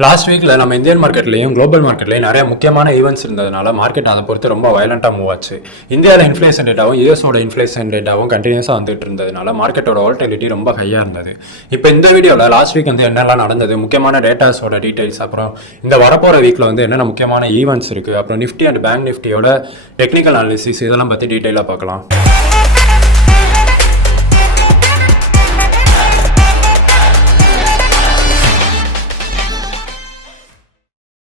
Last வீக்ல நம்ம Indian மார்க்கெட்லையும் global மார்க்கெட்லையும் நிறைய முக்கியமான ஈவெண்ட்ஸ் இருந்ததுனால மார்க்கெட் அதை பொறுத்து ரொம்ப வயலண்டாக மூவ் ஆச்சு. இந்தியாவில் இன்ஃப்ளேஷன் ரேட்டாவும் யூஎஸோட இன்ஃப்ளேஷன் ரேட்டாவும் கண்டினியூஸாக வந்துட்டு இருந்ததுனால மார்க்கெட்டோட வாலட்டிலிட்டி ரொம்ப ஹையாக இருந்தது. இப்போ இந்த வீடியோவில் லாஸ்ட் வீக் வந்து என்னெல்லாம் நடந்தது, முக்கியமான டேட்டாஸோட டீடைல்ஸ், அப்புறம் இந்த வரப்போகிற வீக்கில் வந்து என்னென்ன முக்கியமான ஈவெண்ட்ஸ் இருக்குது, அப்புறம் நிஃப்டி அண்ட் பேங்க் நிஃப்டியோட டெக்னிக்கல் அனாலிசிஸ் இதெல்லாம் பற்றி டீட்டெயிலாக பார்க்கலாம்.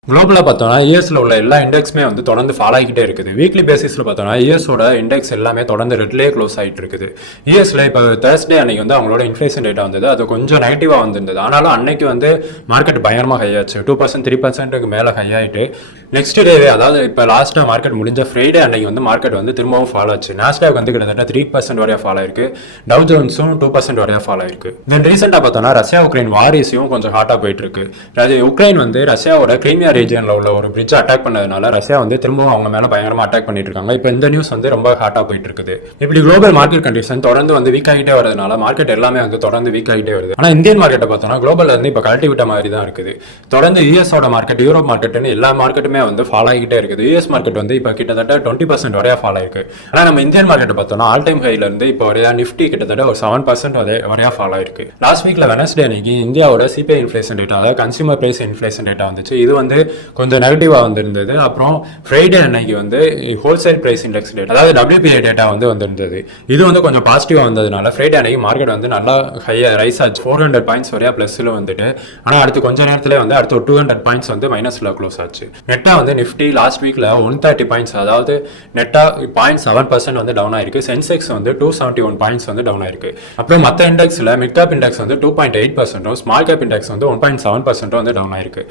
குளோபலாக பார்த்தோம்னா யூஎஸில் உள்ள எல்லா இண்டெக்ஸுமே வந்து தொடர்ந்து ஃபாலோ ஆகிக்கிட்டே இருக்குது. வீக்லி பேசிஸில் பார்த்தோம்னா யூஎஸோட இண்டெக்ஸ் எல்லாமே தொடர்ந்து ரெட்லேயே க்ளோஸ் ஆகிட்டு இருக்குது. யூஎஸில் இப்போ தேர்ஸ்டே அன்னைக்கு வந்து அவங்களோட இன்ஃப்ளேஷன் ரேட்டாக வந்தது, அது கொஞ்சம் நெகட்டிவாக வந்திருந்தது. ஆனாலும் அன்னைக்கு வந்து மார்க்கெட் பயங்கரமாக ஹை ஆச்சு, 2% 3% மேலே ஹை ஆகிட்டு நெக்ஸ்ட் டே, அதாவது இப்போ லாஸ்ட்டாக மார்க்கெட் முடிஞ்ச ஃப்ரைடே அன்னைக்கு வந்து மார்க்கெட் வந்து திரும்பவும் ஃபாலோ ஆச்சு. நாஸ்டாக் வந்து கிட்டத்தட்ட 3% வரையா ஃபாலோ ஆயிருக்கு, டவ் ஜோன்ஸும் 2% வரையா ஃபாலோ ஆயிருக்கு. தென் ரீசெண்டாக பார்த்தோம்னா ரஷ்யா உக்ரைன் வார் இஷ்யூவும் கொஞ்சம் ஹாட்டாக போயிட்டு இருக்கு. உக்ரைன் வந்து ரஷ்யாவோட கிரீமியா ரீஜனில் உள்ள ஒரு பிரிட்ஜ் அட்டாக் பண்ணதுனால ரஷ்யா வந்து திரும்பவும் அவங்க மேலே பயங்கரமாக அட்டாக் பண்ணிட்டு இருக்காங்க. இப்போ இந்த நியூஸ் வந்து ரொம்ப ஹாட்டாக போயிட்டு இருக்குது. இப்படி குளோபல் மார்க்கெட் கண்டிஷன் தொடர்ந்து வந்து வீக் ஆகிட்டே வரதுனால மார்க்கெட் எல்லாமே வந்து தொடர்ந்து வீக் ஆகிட்டே வருது. ஆனால் இந்தியன் மார்க்கெட்டை பார்த்தோம்னா குளோபல் வந்து இப்போ கழட்டி விட்ட மாதிரி தான் இருக்குது. தொடர்ந்து யூஎஸோட மார்க்கெட், யூரோப் மார்க்கெட்னு எல்லா மார்க்கெட்டுமே வந்து ஃபாலோ ஆகிட்டே இருக்குது. யூஎஸ் மார்க்கெட் வந்து இப்போ கிட்டத்தட்ட 20% வரையா ஃபாலோ ஆயிருக்கு. ஆனால் நம்ம இந்தியன் மார்க்கெட் பார்த்தோம்னா ஆல் டைம் ஹைல இருந்து இப்போ வரையா நிஃப்டி கிட்டத்தட்ட ஒரு 7% வரையா ஃபாலோ ஆயிருக்கு. லாஸ்ட் வீக்ல வெனஸ்டே அன்னைக்கு இந்தியாவோட சிபிஐ இன்ஃப்ளேஷன் ரேட்டா, அதாவது கன்சியூமர் பிரைஸ் இன்ஃப்ளேஷன் ரேட்டா வந்துச்சு. இது வந்து கொஞ்சம் நெகட்டிவா வந்திருந்தது. அப்புறம் ஃப்ரைடே அன்னைக்கு வந்து ஹோல்சேல் பிரைஸ் இண்டெக்ஸ் டேட்டா, அதாவது WPI டேட்டா வந்து வந்திருந்தது. இது வந்து கொஞ்சம் பாசிட்டிவா வந்ததுனால ஃப்ரைடே அன்னைக்கு மார்க்கெட் வந்து நல்லா ஹையா ரைஸ் ஆச்சு. 400 பாயிண்ட்ஸ் வரையா பிளஸ்ல வந்துட்டு, ஆனால் அடுத்து கொஞ்ச நேரத்துல வந்து அடுத்து 200 பாயிண்ட்ஸ் வந்து மைனஸ்ல க்ளோஸ் ஆச்சு. நெட்டா வந்து நிஃப்டி லாஸ்ட் வீக்ல 130 பாயிண்ட்ஸ், அதாவது நெட்டா 0.7% வந்து டவுன் ஆயிருக்கு. சென்செக்ஸ் வந்து 271 பாயிண்ட்ஸ் வந்து டவுன் ஆயிருக்கு. அப்புறம் மற்ற இண்டெக்ஸ்ல மிட் கேப் இண்டெக்ஸ் வந்து 2.8%, ஸ்மால் கேப் இண்டெக்ஸ் வந்து 1.7% வந்து டவுன் ஆயிருக்கு.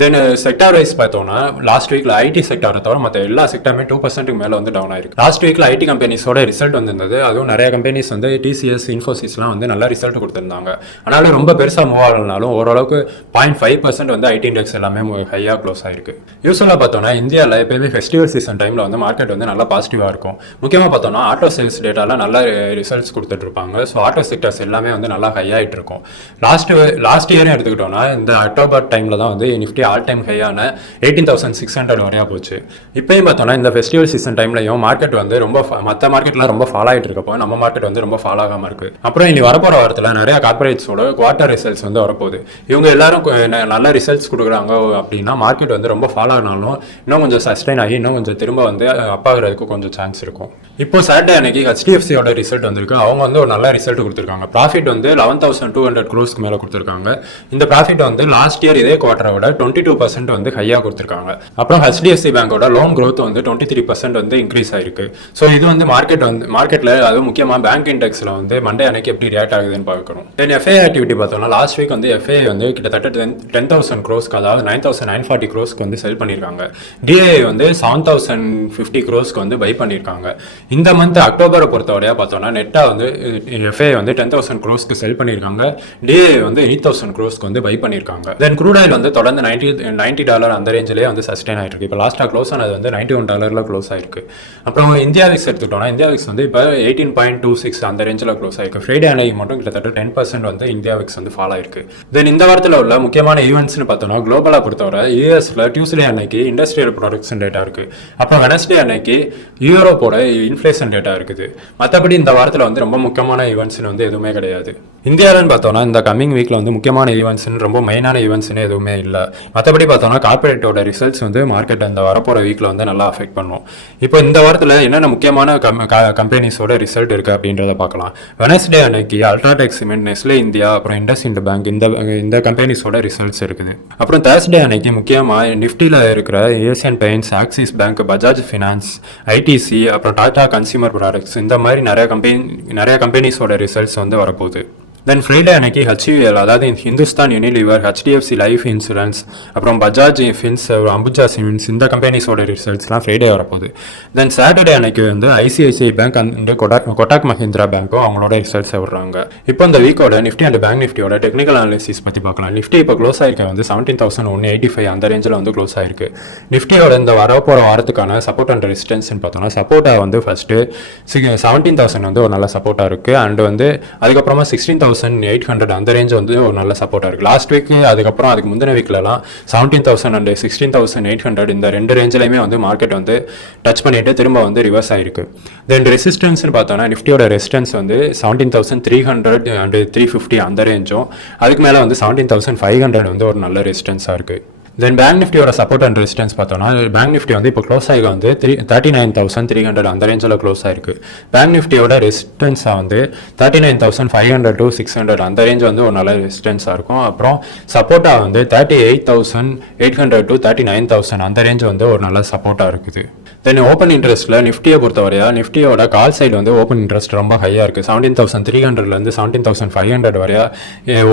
தென் செக்டார் வைஸ் பார்த்தோம்னா லாஸ்ட் வீக்ல ஐடி செக்டாரை தவிர மற்ற எல்லா செக்டாருமே 2% மேல வந்து டவுன் ஆயிருக்கு. லாஸ்ட் வீக்ல ஐடி கம்பெனிஸோட ரிசல்ட் வந்திருந்தது. அதுவும் நிறைய கம்பெனிஸ் வந்து டிசிஎஸ், இன்ஃபோசிஸ்லாம் வந்து நல்ல ரிசல்ட் கொடுத்திருந்தாங்க. ஆனாலும் ரொம்ப பெருசா மூவ் ஆகலனாலும் ஓரளவுக்கு 0.5% வந்து ஐடி இண்டெக்ஸ் எல்லாமே ஹையா க்ளோஸ் ஆயிருக்கு. யூஸ்வலா பார்த்தோம்னா இந்தியாவில் எப்பயுமே ஃபெஸ்டிவல் சீசன் டைம்ல வந்து மார்க்கெட் வந்து நல்லா பாசிட்டிவா இருக்கும். முக்கியமாக பார்த்தோம்னா ஆட்டோ சேல்ஸ் டேட்டால நல்ல ரிசல்ட்ஸ் கொடுத்துட்டு இருப்பாங்க. ஸோ ஆட்டோ செக்டர்ஸ் எல்லாமே வந்து நல்லா ஹை ஆகிட்டு இருக்கும். லாஸ்ட் இயரும் எடுத்துக்கிட்டோம்னா இந்த அக்டோபர் டைம்ல தான் வந்து நிஃப்டி ஆல் டைம் ஹையான 18,600 வரையா போச்சு. இப்பயும் பார்த்தோம்னா இந்த ஃபெஸ்டிவல் சீசன் டைம்லையும் மார்க்கெட் வந்து ரொம்ப மற்ற மார்க்கெட்லாம் ரொம்ப ஃபாலோ ஆகிட்டு இருக்கப்போ நம்ம மார்க்கெட் வந்து ரொம்ப ஃபாலோ ஆகாம இருக்கு. அப்புறம் இனி வரப்போற வாரத்தில் நிறைய கார்பரேட்ஸோட குவார்டர் ரிசல்ட்ஸ் வந்து வரப்போகுது. இவங்க எல்லாரும் நல்ல ரிசல்ட்ஸ் கொடுக்குறாங்க அப்படின்னா மார்க்கெட் வந்து ரொம்ப ஃபாலோ ஆனாலும் இன்னும் கொஞ்சம் சஸ்டைன் ஆகி இன்னும் கொஞ்சம் திரும்ப வந்து அப்பாகிறதுக்கு கொஞ்சம் சான்ஸ் இருக்கும். இப்போ சாட்டர்டே அன்னைக்கு HDFCயோட ரிசல்ட் வந்திருக்கு. அவங்க வந்து ஒரு நல்ல ரிசல்ட் கொடுத்துருக்காங்க. ப்ராஃபிட் வந்து 11,200 crores மேலே கொடுத்துருக்காங்க. இந்த ப்ராஃபிட் வந்து லாஸ்ட் இயர் இதே குவார்டரை விட 22% வந்து ஹையாக கொடுத்துருக்காங்க. அப்புறம் HDFC பேங்கோட லோன் growth வந்து 23% வந்து இன்க்ரீஸ் ஆயிருக்கு. ஸோ இது வந்து மார்க்கெட்டில் அது முக்கியமாக பேங்க் இண்டெக்ஸில் வந்து மண்டே அன்னைக்கு எப்படி ரியாக்ட் ஆகுதுன்னு பார்க்கணும். தென் FA ஆக்டிவிட்டி பார்த்தோம்னா லாஸ்ட் வீக் வந்து FA வந்து கிட்டத்தட்ட 10,000 crores, அதாவது 9,940 crores வந்து செல் பண்ணியிருக்காங்க. DAI வந்து 7,050 crores வந்து பை பண்ணியிருக்காங்க. இந்த மந்த் அக்டோபரை பொறுத்தவரையா பார்த்தோம்னா நெட்டா வந்து FA வந்து 10,000 crores செல் பண்ணியிருக்காங்க. DAI வந்து 8,000 crores வந்து பை பண்ணியிருக்காங்க. தென் க்ரூட் ஆயில் வந்து தொடர்ந்து $90 அந்த ரேஞ்சிலே வந்து சஸ்டெயின் ஆயிட்டு இருக்கு. இப்போ லாஸ்ட்டாக க்ளோஸ் ஆனது வந்து $91 க்ளோஸ் ஆயிருக்கு. அப்புறம் இந்தியா விக்ஸ் எடுத்துக்கிட்டோம்னா இந்தியா விக்ஸ் வந்து இப்போ 18.26 அந்த ரேஞ்சில் க்ளோஸ் ஆயிருக்கு. ஃப்ரைடே அன்னைக்கு மட்டும் கிட்டத்தட்ட 10% வந்து இந்தியா விக்ஸ் வந்து ஃபாலோ ஆயிருக்கு. தென் இந்த வாரத்தில் உள்ள முக்கியமான ஈவெண்ட்ஸ்னு பார்த்தோம்னா குளோபலாக பொறுத்தவரை யூஎஸ்ல டியூஸ்டே அன்னைக்கு இண்டஸ்ட்ரியல் ப்ரொடக்ஷன் டேட்டா இருக்கு. அப்புறம் வெனஸ்டே அன்னைக்கு யூரோப்போட இன்ஃப்ளேஷன் டேட்டா இருக்குது. மற்றபடி இந்த வாரத்தில் வந்து ரொம்ப முக்கியமான ஈவெண்ட்ஸ்னு வந்து எதுவுமே கிடையாது. இந்தியாவில்னு பார்த்தோம்னா இந்த கம்மிங் வீக்ல வந்து முக்கியமான ஈவெண்ட்ஸ்னு ரொம்ப மெயினான ஈவெண்ட்ஸ்னு எதுவுமே இல்லை. மற்றபடி பார்த்தோம்னா கார்பரேட்டோட ரிசல்ட்ஸ் வந்து மார்க்கெட் இந்த வரப்போற வீக்ல வந்து நல்லா அஃபெக்ட் பண்ணும். இப்போ இந்த வாரத்தில் என்னென்ன முக்கியமான கம்பெனிஸோட ரிசல்ட் இருக்கு அப்படின்றத பார்க்கலாம். வெனஸ்டே அன்னைக்கு அல்ட்ராடெக் சிமெண்ட், நெஸ்லே இந்தியா, அப்புறம் இண்டஸ்இண்ட் பேங்க் இந்த கம்பெனிஸோட ரிசல்ட்ஸ் இருக்குது. அப்புறம் தேர்ஸ்டே அன்னைக்கு முக்கியமாக நிஃப்டியில் இருக்கிற Asian paints, axis bank, Bajaj finance, ITC, அப்புறம் டாடா கன்சியூமர் ப்ராடக்ட்ஸ், இந்த மாதிரி நிறைய கம்பெனிஸோட ரிசல்ட்ஸ் வந்து வரப்போகுது. தென் ஃப்ரைடே அன்னைக்கு HUL, அதாவது Hindustan Unilever, HDFC life insurance, அப்புறம் பஜாஜ் ஃபின்ஸ், அம்புஜா சிமெண்ட்ஸ், இந்த கம்பெனிஸோட ரிசல்ட்ஸ்லாம் ஃப்ரைடே வரப்போகுது. தென் சாட்டர்டே அன்னைக்கு வந்து ICICI bank and Kotak Mahindra பேங்க்கும் அவங்களோட ரிசல்ட்ஸை விடுறாங்க. இப்போ இந்த வீக்கோட நிஃப்டி அண்ட் பேங்க் நிஃப்டியோட டெக்னிக்கல் அனாலிசிஸ் பற்றி பார்க்கலாம். நிஃப்டி இப்போ க்ளோஸ் ஆயிருக்கு வந்து 17,185 அந்த ரேஞ்சில் வந்து க்ளோஸ் ஆயிருக்கு. நிஃப்டியோட இந்த வரப்போகிற வாரத்துக்கான சப்போர்ட் அண்ட் ரெசிஸ்டன்ஸ்னு பார்த்தோம்னா சப்போர்ட்டாக வந்து ஃபர்ஸ்ட் 17,000 வந்து ஒரு நல்ல சப்போர்ட்டாக இருக்குது. அண்ட் வந்து அதுக்கப்புறமா 16,000 17,800 அந்த ரேஞ்ச் வந்து ஒரு நல்ல சப்போர்ட்டாக இருக்குது. லாஸ்ட் வீக் அதுக்கப்புறம் அதுக்கு முந்தின வீக்லலாம் 17,000 அண்ட் 16,800 இந்த ரெண்டு ரேஞ்சிலையுமே வந்து மார்க்கெட் வந்து டச் பண்ணிட்டு திரும்ப வந்து ரிவர்ஸ் ஆயிருக்கு. தென் ரெசிஸ்டன்ஸ்னு பார்த்தோன்னா நிஃப்டியோட ரெசிஸ்டன்ஸ் வந்து 17,300 அண்ட் 350 அந்த ரேஞ்சும், அதுக்கு மேலே வந்து 17,500 வந்து ஒரு நல்ல ரெசிஸ்டன்ஸாக இருக்குது. தென் பேங்க் நிஃப்டியோட சப்போர்ட் அண்ட் ரெசிஸ்டன்ஸ் பார்த்தோம்னா பேங்க் நிஃப்டி வந்து இப்போ க்ளோஸ் ஆகி வந்து 39,300 அந்த ரேஞ்சில் க்ளோஸ் ஆயிருக்கு. பேங்க் நிஃப்டியோட ரெசிஸ்டன்ஸாக வந்து 39,500 to 600 அந்த ரேஞ்ச் வந்து ஒரு நல்ல ரெசிஸ்டன்ஸாக இருக்கும். அப்புறம் சப்போர்ட்டாக வந்து 38,800 to 39,000 அந்த ரேஞ்ச் வந்து ஒரு நல்ல சப்போர்ட்டாக இருக்குது. தென் ஓப்பன் இன்ட்ரெஸ்ட்டில் நிஃப்டியை பொறுத்தவரையா நிஃப்டியோட கால் சைடு வந்து ஓப்பன் இன்ட்ரெஸ்ட் ரொம்ப ஹையாக இருக்குது. 17,300 17,500 வரையா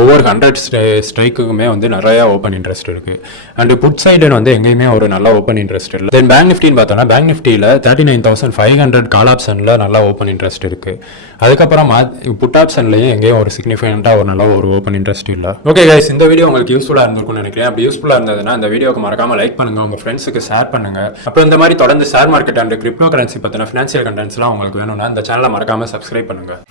ஒவ்வொரு 100 ஸ்ட்ரைக்குமே வந்து நிறையா ஓப்பன் இன்ட்ரெஸ்ட் இருக்குது. அண்ட் புட் சைடு வந்து எங்கேயுமே ஒரு நல்ல ஓப்பன் இன்ட்ரெஸ்ட் இல்லை. தென் பேங்க் நிஃப்டின்னு பார்த்தோன்னா பேங்க் நிஃப்டியில் 39,500 கால் ஆப்ஷனில் நல்லா ஓப்பன் இன்ட்ரெஸ்ட் இருக்குது. அதுக்கப்புறம் புட் ஆப்ஷன்லையும் எங்கேயும் ஒரு சிக்னிஃபிகண்ட்டாக ஒரு நல்ல ஒரு ஓப்பன் இன்ட்ரெஸ்ட் இல்லை. ஓகே கைஸ், இந்த வீடியோ உங்களுக்கு யூஸ்ஃபுல்லாக இருந்திருக்கும்னு நினைக்கிறேன். அப்படி யூஸ்ஃபுல்லாக இருந்ததுன்னா இந்த வீடியோக்கு மறக்காமல் லைக் பண்ணுங்கள், உங்கள் ஃப்ரெண்ட்ஸுக்கு ஷேர் பண்ணுங்கள். அப்புறம் இந்த மாதிரி தொடர்ந்து share market and crypto currency பற்றின ஃபினான்ஷியல் கண்டென்ட்ஸ்லாம் உங்களுக்கு வேணும்னா இந்த சேனலை மறக்காமல் சப்ஸ்கிரைப் பண்ணுங்கள்.